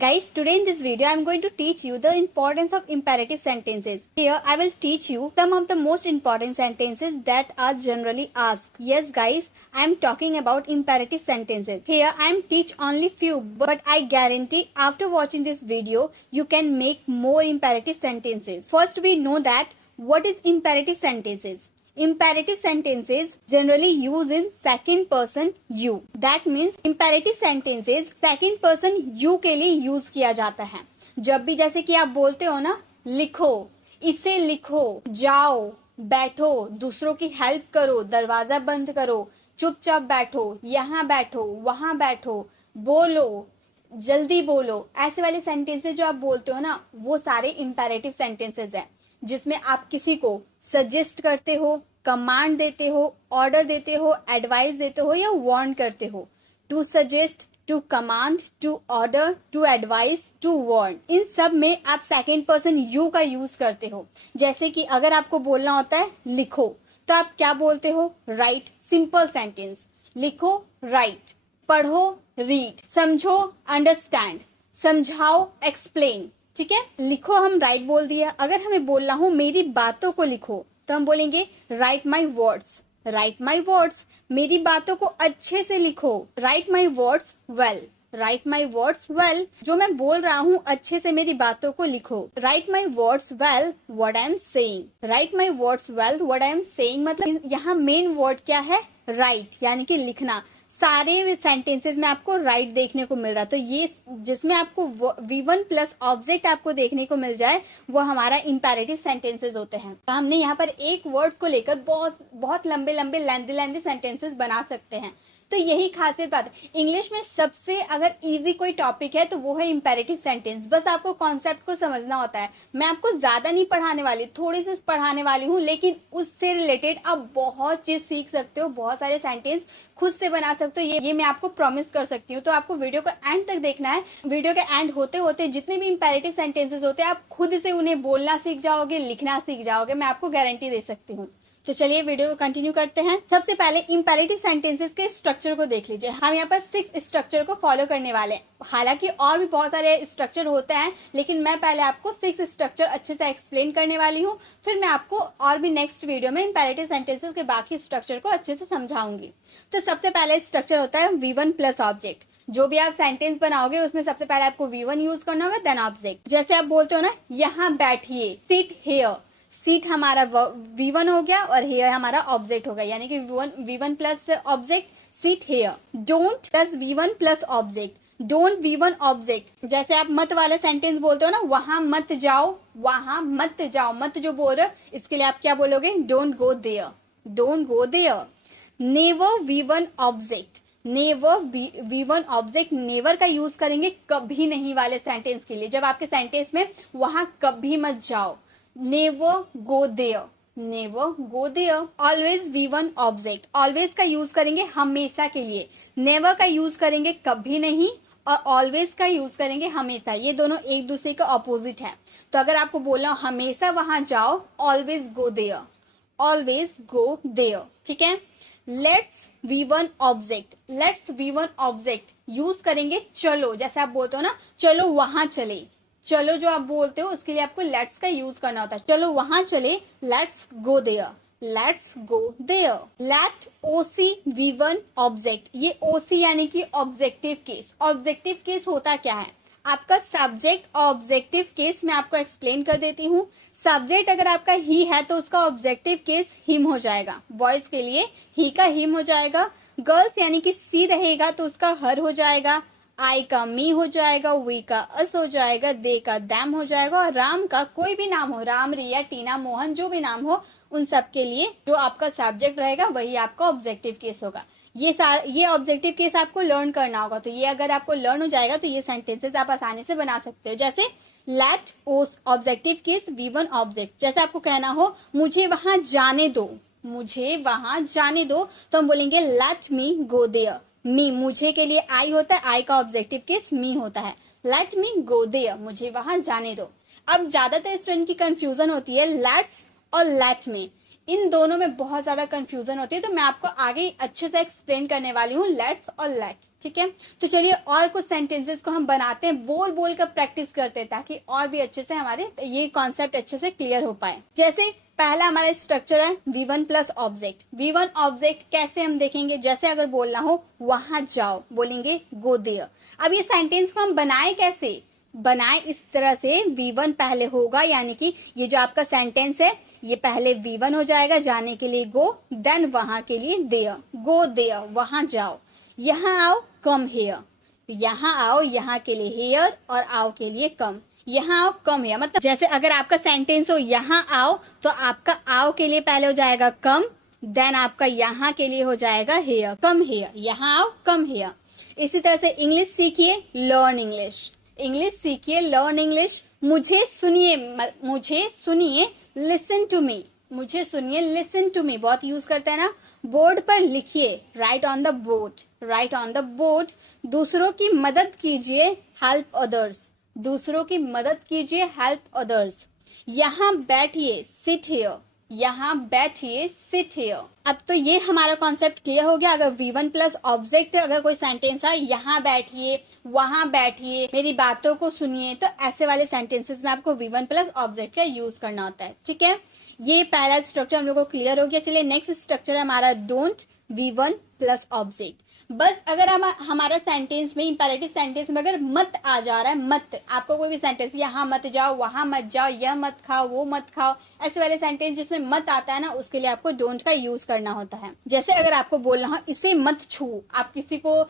Guys, today in this video I am going to teach you the importance of imperative sentences. Here I will teach you some of the most important sentences that are generally asked. Yes guys, I am talking about imperative sentences. Here I am teach only few, but I guarantee after watching this video you can make more imperative sentences. First we know that what is imperative sentences. Imperative sentences generally use in second person you. That means imperative sentences second person you के लिए use किया जाता है. जब भी जैसे कि आप बोलते हो ना, लिखो, इसे लिखो, जाओ, बैठो, दूसरों की हेल्प करो, दरवाजा बंद करो, चुपचाप बैठो, यहाँ बैठो, वहां बैठो, बोलो, जल्दी बोलो, ऐसे वाले सेंटेंसेस जो आप बोलते हो ना, वो सारे इंपेरेटिव सेंटेंसेस हैं, जिसमें आप किसी को सजेस्ट करते हो, कमांड देते हो, ऑर्डर देते हो, एडवाइस देते हो या वार्न करते हो. To suggest, to command, to order, to advise, to warn, इन सब में आप सेकेंड पर्सन यू का यूज करते हो. जैसे कि अगर आपको बोलना होता है लिखो, तो आप क्या बोलते हो? राइट. Simple sentence. लिखो, राइट. पढ़ो, रीड. समझो, अंडरस्टैंड. समझाओ, एक्सप्लेन. ठीक है, लिखो हम राइट बोल दिया. अगर हमें बोलना हो मेरी बातों को लिखो, तो हम बोलेंगे right my words. Right my words, मेरी बातों को अच्छे से लिखो. Right my words well. Right my words well, जो मैं बोल रहा हूँ अच्छे से मेरी बातों को लिखो. Right my words well what I am saying. Right my words well what I am saying, मतलब यहाँ मेन वर्ड क्या है? राइट, यानी कि लिखना. सारे सेंटेंसेस में आपको राइट देखने को मिल रहा है. तो ये जिसमें आपको V1 प्लस ऑब्जेक्ट आपको देखने को मिल जाए, वो हमारा इंपेरेटिव सेंटेंसेस होते हैं. तो हमने यहाँ पर एक वर्ड को लेकर बहुत लंबे लंबे लेंदी सेंटेंसेस बना सकते हैं. तो यही खासियत बात है. इंग्लिश में सबसे अगर इजी कोई टॉपिक है तो वो है इंपेरेटिव सेंटेंस. बस आपको कॉन्सेप्ट को समझना होता है. मैं आपको ज्यादा नहीं पढ़ाने वाली, थोड़ी सी पढ़ाने वाली हूँ, लेकिन उससे रिलेटेड आप बहुत चीज सीख सकते हो, बहुत सारे सेंटेंस खुद से बना सकते हो. ये मैं आपको प्रॉमिस कर सकती हूँ. तो आपको वीडियो को एंड तक देखना है. वीडियो के एंड होते होते जितने भी इंपेरेटिव सेंटेंसेस होते हैं, आप खुद से उन्हें बोलना सीख जाओगे, लिखना सीख जाओगे. मैं आपको गारंटी दे सकती हूँ. तो चलिए वीडियो को कंटिन्यू करते हैं. सबसे पहले इंपेरेटिव सेंटेंसेस के स्ट्रक्चर को देख लीजिए. हम यहाँ पर 6 स्ट्रक्चर को फॉलो करने वाले हैं. हालांकि और भी बहुत सारे स्ट्रक्चर होते हैं, लेकिन मैं पहले आपको 6 स्ट्रक्चर अच्छे से एक्सप्लेन करने वाली हूँ. फिर मैं आपको और भी नेक्स्ट वीडियो में इंपेरेटिव सेंटेंसेस के बाकी स्ट्रक्चर को अच्छे से समझाऊंगी. तो सबसे पहले स्ट्रक्चर होता है V1 प्लस ऑब्जेक्ट. जो भी आप सेंटेंस बनाओगे उसमें सबसे पहले आपको V1 यूज करना होगा, देन ऑब्जेक्ट. जैसे आप बोलते हो ना, यहाँ बैठिए, सिट हेयर. सीट हमारा V1 हो गया और हेयर हमारा ऑब्जेक्ट हो गया, यानी कि V1 plus object, sit here. Don't plus V1 plus object. Don't V1 object. जैसे आप मत वाला सेंटेंस बोलते हो ना, वहां मत जाओ, वहां मत जाओ. मत जो बोल रहे हो, इसके लिए आप क्या बोलोगे? Don't go there. Don't go there. Never V1 object. Never V1 object. Never का यूज करेंगे कभी नहीं वाले सेंटेंस के लिए. जब आपके सेंटेंस में वहां कभी मत जाओ. Never go there. Never go there. Always V1 object. Always का यूज करेंगे हमेशा के लिए. Never का यूज करेंगे कभी नहीं, और ऑलवेज का यूज करेंगे हमेशा. ये दोनों एक दूसरे के ऑपोजिट है. तो अगर आपको बोलना हमेशा वहां जाओ, always go there. Always go there. ठीक है. Let's V1 object. Let's V1 object use करेंगे चलो. जैसे आप बोलते हो ना, चलो वहां चले. चलो जो आप बोलते हो उसके लिए आपको लेट्स का यूज करना होता है. चलो वहां चले, let's go there. Let's go there. Let OC V1 object. ये OC यानी कि ऑब्जेक्टिव केस. ऑब्जेक्टिव केस होता क्या है? आपका सब्जेक्ट और ऑब्जेक्टिव केस मैं आपको एक्सप्लेन कर देती हूँ. सब्जेक्ट अगर आपका ही है तो उसका ऑब्जेक्टिव केस हिम हो जाएगा. बॉयज के लिए ही का हिम हो जाएगा. गर्ल्स यानी कि सी रहेगा तो उसका हर हो जाएगा. आई का मी हो जाएगा. वी का अस हो जाएगा. दे का दैम हो जाएगा. और राम का कोई भी नाम हो, राम, रिया, टीना, मोहन, जो भी नाम हो, उन सब के लिए जो आपका सब्जेक्ट रहेगा वही आपका ऑब्जेक्टिव केस होगा. ये ऑब्जेक्टिव केस आपको लर्न करना होगा. तो ये अगर आपको लर्न हो जाएगा तो ये सेंटेंसेस आप आसानी से बना सकते हो. जैसे late objective case V1 object. जैसे आपको कहना हो मुझे वहां जाने दो. मुझे वहां जाने दो, तो हम बोलेंगे लेट मी गो देयर. मी, मुझे के लिए आई होता है. आई का ऑब्जेक्टिव केस मी होता है. Let me go there. मुझे वहां जाने दो. अब ज्यादातर स्टूडेंट की कंफ्यूजन होती है लेट्स और लेट में. इन दोनों में बहुत ज्यादा कंफ्यूजन होती है, तो मैं आपको आगे अच्छे से एक्सप्लेन करने वाली हूँ लेट्स और लेट। ठीक है, तो चलिए और कुछ सेंटेंसेस को हम बनाते हैं, बोल बोल कर प्रैक्टिस करते हैं, ताकि और भी अच्छे से हमारे ये कॉन्सेप्ट अच्छे से क्लियर हो पाए। जैसे पहला हमारा स्ट्रक्चर है V1 plus object. V1 object कैसे हम देखेंगे, जैसे अगर बोलना हो वहां जाओ, बोलेंगे गो देयर। अब ये सेंटेंस को हम बनाए कैसे, बनाए इस तरह से, V1 पहले होगा, यानी कि ये जो आपका सेंटेंस है ये पहले V1 हो जाएगा, जाने के लिए गो, देन वहां के लिए देयर, गो देयर वहां जाओ, यहाँ आओ कम हेयर, यहाँ आओ यहाँ के लिए हेयर और आओ के लिए कम, यहाँ आओ कम हेयर। मतलब जैसे अगर आपका सेंटेंस हो यहाँ आओ, तो आपका आओ के लिए पहले हो जाएगा कम, देन आपका यहाँ के लिए हो जाएगा हेयर, कम हेयर, यहाँ आओ कम हेयर। इसी तरह से इंग्लिश सीखिए, लर्न इंग्लिश, इंग्लिश सीखिए, लर्न इंग्लिश। मुझे सुनिए, मुझे सुनिए, लिसन टू मी, मुझे सुनिए, लिसन टू मी बहुत यूज करते हैं ना। बोर्ड पर लिखिए, right on the board, right on the board. दूसरों की मदद कीजिए, हेल्प अदर्स, दूसरों की मदद कीजिए, हेल्प अदर्स। यहाँ बैठिए, सिट हियर, यहाँ बैठिए, सिट हियर। अब तो ये हमारा कॉन्सेप्ट क्लियर हो गया। अगर V1 प्लस ऑब्जेक्ट अगर कोई सेंटेंस है, यहाँ बैठिए, वहां बैठिए, मेरी बातों को सुनिए, तो ऐसे वाले सेंटेंसेस में आपको V1 प्लस ऑब्जेक्ट का यूज करना होता है। ठीक है, ये पहला स्ट्रक्चर हम लोग को क्लियर हो गया। चलिए नेक्स्ट स्ट्रक्चर है हमारा डोंट V1 प्लस ऑब्जेक्ट। बस अगर हम हमारा सेंटेंस में, इंपेरेटिव सेंटेंस में अगर मत आ जा रहा है, मत, आपको कोई भी सेंटेंस यहाँ मत जाओ, वहां मत जाओ, यह मत खाओ, वो मत खाओ, ऐसे वाले सेंटेंस जिसमें मत आता है ना, उसके लिए आपको डोंट का यूज करना होता है। जैसे अगर आपको बोलना हो इसे मत छुओ, आप किसी को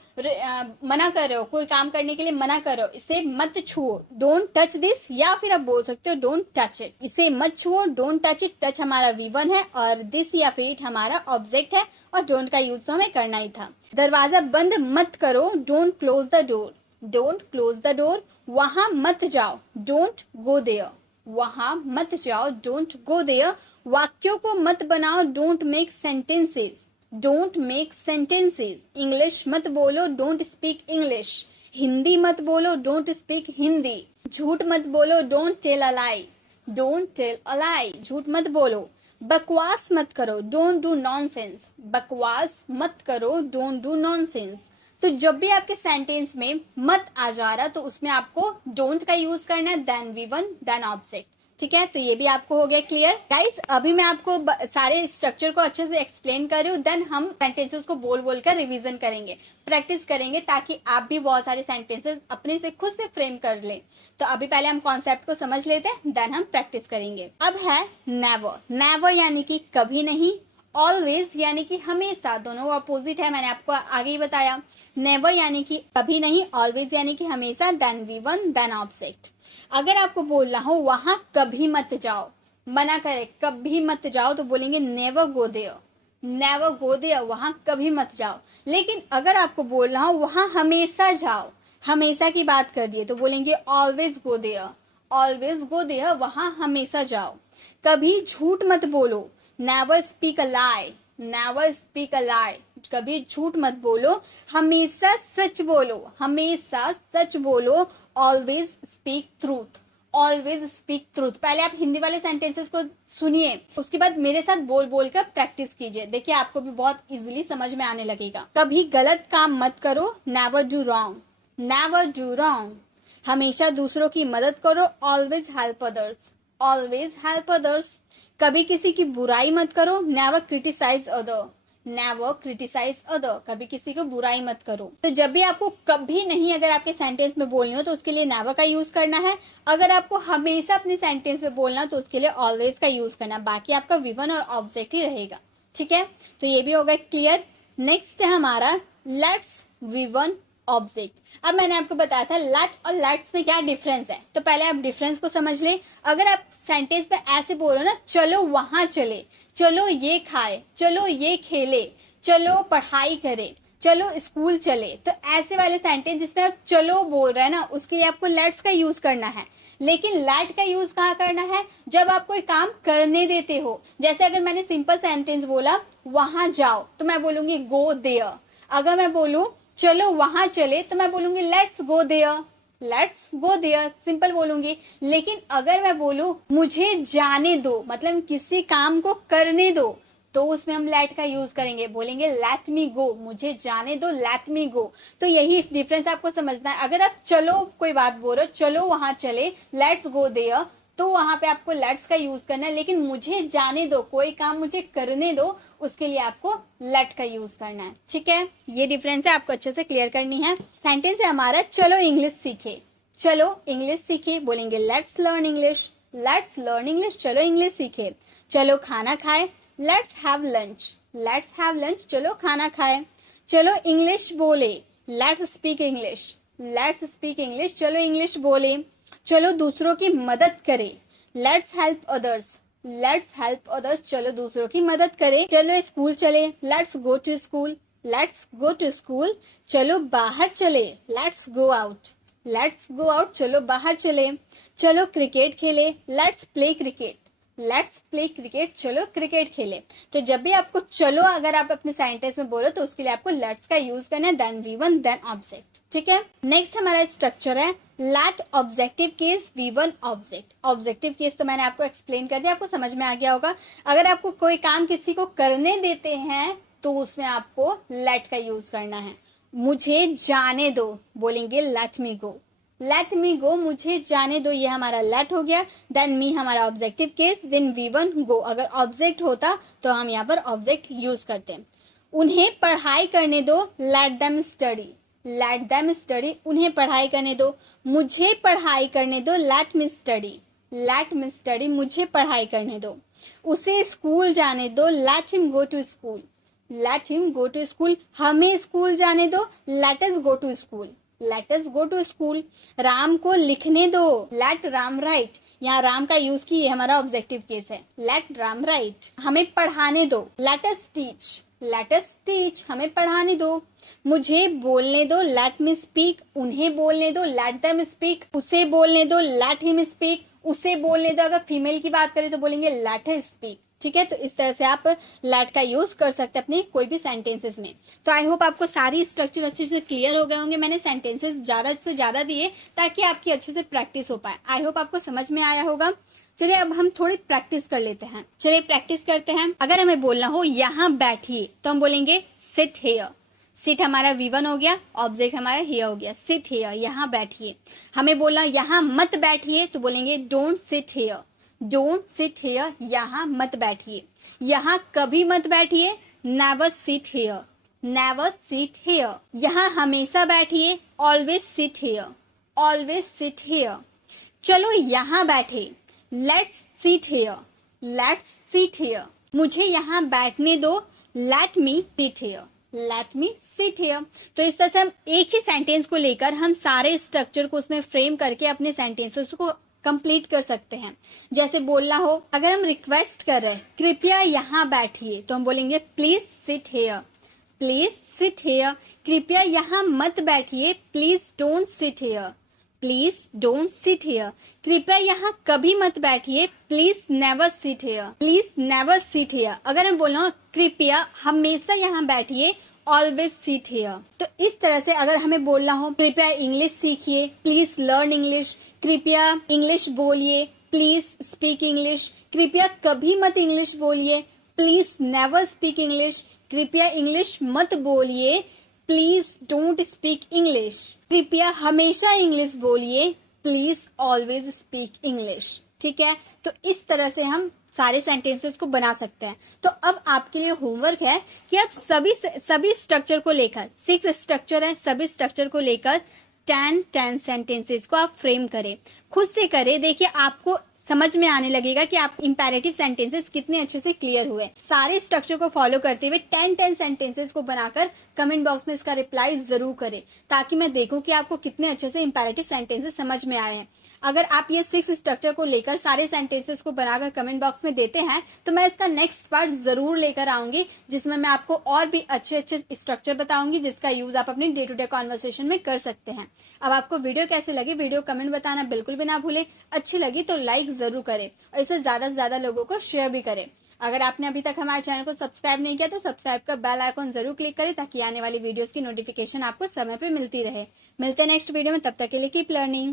मना कर रहे हो, कोई काम करने के लिए मना कर रहे हो, इसे मत छुओ, डोंट टच दिस, या फिर आप बोल सकते हो डोंट टच इट, इसे मत छुओ, डोंट टच इट। टच हमारा V1 है और दिस या फिर इट हमारा ऑब्जेक्ट है, और डोंट का यूज तो हमें करना ही था। दरवाजा बंद मत करो, don't close the door, don't close the door. वहां मत जाओ, डोंट गो देयर, वहां मत जाओ, डोंट गो देयर। वाक्यों को मत बनाओ, don't make sentences, don't make sentences. English मत बोलो, डोंट स्पीक इंग्लिश, हिंदी मत बोलो, डोंट स्पीक हिंदी। झूठ मत बोलो, don't tell a lie, don't tell a lie, झूठ मत बोलो। बकवास मत करो, डोंट डू नॉनसेंस, बकवास मत करो, डोंट डू नॉनसेंस। तो जब भी आपके सेंटेंस में मत आ जा रहा, तो उसमें आपको डोंट का यूज करना है, देन V1 देन ऑब्जेक्ट। ठीक है, तो ये भी आपको हो गया क्लियर। गाइस अभी मैं आपको सारे स्ट्रक्चर को अच्छे से एक्सप्लेन कर रही हूँ, देन हम सेंटेंसेस को बोल बोल कर रिविजन करेंगे, प्रैक्टिस करेंगे, ताकि आप भी बहुत सारे सेंटेंसेस अपने से खुद से फ्रेम कर लें। तो अभी पहले हम कॉन्सेप्ट को समझ लेते हैं, देन हम प्रैक्टिस करेंगे। अब है नेवर, नेवर यानी कि कभी नहीं, ऑलवेज यानी कि हमेशा, दोनों का अपोजिट है, मैंने आपको आगे ही बताया। नेवर यानी कि कभी नहीं, ऑलवेज यानी कि हमेशा, देन V1 देन ऑब्जेक्ट। अगर आपको बोलना हो वहां कभी मत जाओ, मना करे कभी मत जाओ, तो बोलेंगे never go there, never go there, वहां कभी मत जाओ। लेकिन अगर आपको बोलना हो वहां हमेशा जाओ, हमेशा की बात कर दिए, तो बोलेंगे always go there, always go there, वहां हमेशा जाओ। कभी झूठ मत बोलो, never speak a lie, never speak a lie, कभी झूठ मत बोलो, हमेशा सच बोलो, हमेशा सच बोलो। Always speak truth, always speak truth. पहले आप हिंदी वाले सेंटेंसेस को सुनिए, उसके बाद मेरे साथ बोल बोल कर प्रैक्टिस कीजिए, देखिए आपको भी बहुत इजीली समझ में आने लगेगा। कभी गलत काम मत करो, never do wrong, never do wrong. हमेशा दूसरों की मदद करो, always help others, always help others. कभी किसी की बुराई मत करो, never criticise other, never criticise other, कभी किसी को बुराई मत करो। तो जब भी आपको कभी नहीं अगर आपके सेंटेंस में बोलनी हो, तो उसके लिए नेवर का यूज करना है। अगर आपको हमेशा अपने सेंटेंस में बोलना, तो उसके लिए ऑलवेज का यूज करना है। बाकी आपका V1 और ऑब्जेक्ट ही रहेगा। ठीक है, तो ये भी होगा क्लियर। नेक्स्ट है हमारा लेट्स V1 ऑब्जेक्ट। अब मैंने आपको बताया था लेट और लेट्स में क्या डिफरेंस है, तो पहले आप डिफरेंस को समझ लें। अगर आप सेंटेंस में ऐसे बोलो ना, चलो वहां चले, चलो ये खाए, चलो ये खेले, चलो पढ़ाई करे, चलो स्कूल चले, तो ऐसे वाले सेंटेंस जिसमें आप चलो बोल रहे हैं ना, उसके लिए आपको लेट्स का यूज करना है। लेकिन लेट का यूज कहाँ करना है, जब आप कोई काम करने देते हो। जैसे अगर मैंने सिंपल सेंटेंस बोला वहां जाओ, तो मैं बोलूंगी गो देयर। अगर मैं बोलूं चलो वहां चले, तो मैं बोलूंगी let's go there. Let's go there, simple बोलूंगी। लेकिन अगर मैं बोलूं मुझे जाने दो, मतलब किसी काम को करने दो, तो उसमें हम लेट का यूज करेंगे, बोलेंगे लेट मी गो, मुझे जाने दो, लेट मी गो। तो यही डिफरेंस आपको समझना है। अगर आप चलो कोई बात बोल रहे हो, चलो वहां चले, लेट्स गो देयर, तो वहां पे आपको लेट्स का यूज करना है। लेकिन मुझे जाने दो, कोई काम मुझे करने दो, उसके लिए आपको लेट का यूज करना है। ठीक है, ये डिफरेंस है, आपको अच्छे से क्लियर करनी है। सेंटेंस है हमारा चलो इंग्लिश सीखे। चलो इंग्लिश सीखे, बोलेंगे let's learn English, let's learn English, चलो इंग्लिश सीखे। चलो खाना खाए, let's have lunch, let's have lunch, चलो खाना खाए। चलो इंग्लिश बोले, let's speak English, let's speak English, चलो इंग्लिश बोले। चलो दूसरों की मदद करें, let's help others, let's help others, चलो दूसरों की मदद करें। चलो स्कूल चले, let's go to school, let's go to school. चलो बाहर चले, let's go out, let's go out, चलो बाहर चले। चलो क्रिकेट खेले, let's play cricket, let's play cricket, चलो क्रिकेट खेले। तो जब भी आपको चलो अगर आप अपने सेंटेंस में बोलो तो उसके लिए आपको लेट्स का यूज करना है, देन V1 देन ऑब्जेक्ट। ठीक है, नेक्स्ट हमारा स्ट्रक्चर है let objective case V1 object. Objective case तो मैंने आपको एक्सप्लेन कर दिया, आपको समझ में आ गया होगा। अगर आपको कोई काम किसी को करने देते हैं तो उसमें आपको लेट का यूज करना है। मुझे जाने दो, बोलेंगे लेट मी गो, लेट मी गो, मुझे जाने दो, ये हमारा लेट हो गया। देन मी हमारा ऑब्जेक्टिव केस, देन V1 गो। अगर ऑब्जेक्ट होता तो हम यहाँ पर ऑब्जेक्ट यूज करते हैं। उन्हें पढ़ाई करने दो, let them study, let them study, उन्हें पढ़ाई करने दो। मुझे पढ़ाई करने दो, let me study, let me study, मुझे पढ़ाई करने दो। उसे स्कूल जाने दो, let him go to school, let him go to school, हमें स्कूल जाने दो, let us go to school, let us go to school. Ram को लिखने दो, लेट राम राइट, यहाँ राम का यूज की, हमारा ऑब्जेक्टिव केस है, लेट राम राइट। हमें पढ़ाने दो, लेट अस टीच, लेट अस टीच, हमें पढ़ाने दो। मुझे बोलने दो, लेट मी स्पीक, उन्हें बोलने दो, लेट देम स्पीक। उसे बोलने दो, लेट हिम स्पीक, उसे बोलने दो। अगर फीमेल की बात करें तो बोलेंगे लेट हर स्पीक। ठीक है, तो इस तरह से आप लेट का यूज कर सकते हैं अपने कोई भी सेंटेंसेस में। तो आई होप आपको सारी स्ट्रक्चर अच्छे से क्लियर हो गए होंगे। मैंने सेंटेंसेस ज्यादा से ज्यादा दिए ताकि आपकी अच्छे से प्रैक्टिस हो पाए। आई होप आपको समझ में आया होगा। चलिए अब हम थोड़ी प्रैक्टिस कर लेते हैं। चलिए प्रैक्टिस करते हैं। अगर हमें बोलना हो यहाँ बैठिए तो हम बोलेंगे सिट हेयर। सिट हमारा V1 हो गया, ऑब्जेक्ट हमारा हियर हो गया, सिट हेयर, यहाँ बैठिए। हमें बोलना यहाँ मत बैठिए तो बोलेंगे don't sit here, don't sit here, यहाँ मत बैठिए। यहाँ कभी मत बैठिए, never sit here, never sit here. यहाँ हमेशा बैठिए, always sit here, always sit here. चलो यहाँ बैठे, let's sit here, let's sit here. मुझे यहाँ बैठने दो, let me sit here, let me sit here. तो इस तरह से हम एक ही सेंटेंस को लेकर हम सारे स्ट्रक्चर को उसमें फ्रेम करके अपने सेंटेंसेस को कंप्लीट कर सकते हैं। जैसे बोलना हो, अगर हम रिक्वेस्ट कर रहे हैं कृपया यहाँ बैठिए तो हम बोलेंगे please sit here, please sit here. कृपया यहाँ मत बैठिए, please don't sit here, please don't sit here. कृपया यहाँ कभी मत बैठिए, please never sit here, please never sit here. अगर हम बोलना हो कृपया हमेशा यहाँ बैठिए, ऑलवेज सिट हेयर। तो इस तरह से अगर हमें बोलना हो कृपया इंग्लिश सीखिए, प्लीज लर्न इंग्लिश, कृपया इंग्लिश बोलिए, प्लीज स्पीक इंग्लिश, कृपया कभी मत इंग्लिश बोलिए, प्लीज नेवर स्पीक इंग्लिश, कृपया इंग्लिश मत बोलिए, प्लीज डोंट स्पीक इंग्लिश, कृपया हमेशा इंग्लिश बोलिए, प्लीज ऑलवेज स्पीक इंग्लिश। ठीक है, तो इस तरह से हम सारे सेंटेंसेस को बना सकते हैं। तो अब आपके लिए होमवर्क है कि आप सभी स्ट्रक्चर को लेकर, 6 स्ट्रक्चर है, सभी स्ट्रक्चर को लेकर 10 सेंटेंसेस को आप फ्रेम करें, खुद से करें। देखिए आपको समझ में आने लगेगा कि आप इंपेरेटिव सेंटेंसेस कितने अच्छे से क्लियर हुए। सारे स्ट्रक्चर को फॉलो करते हुए 10 सेंटेंसेस को बनाकर कमेंट बॉक्स में इसका रिप्लाई जरूर करें, ताकि मैं देखूं कि आपको कितने अच्छे से इंपेरेटिव सेंटेंसेस समझ में आए हैं। अगर आप ये 6 स्ट्रक्चर को लेकर सारे सेंटेंसेस को बनाकर कमेंट बॉक्स में देते हैं तो मैं इसका नेक्स्ट पार्ट जरूर लेकर आऊंगी, जिसमें मैं आपको और भी अच्छे स्ट्रक्चर बताऊंगी जिसका यूज आप अपनी डे टू डे कॉन्वर्सेशन में कर सकते हैं। अब आपको वीडियो कैसे लगी, वीडियो कमेंट बताना बिल्कुल भी ना भूले। अच्छी लगी तो लाइक जरूर करें और इसे ज्यादा से ज्यादा लोगों को शेयर भी करें। अगर आपने अभी तक हमारे चैनल को सब्सक्राइब नहीं किया तो सब्सक्राइब का बेल आइकॉन जरूर क्लिक करें ताकि आने वाली वीडियोस की नोटिफिकेशन आपको समय पे मिलती रहे। मिलते हैं नेक्स्ट वीडियो में, तब तक के लिए कीप लर्निंग।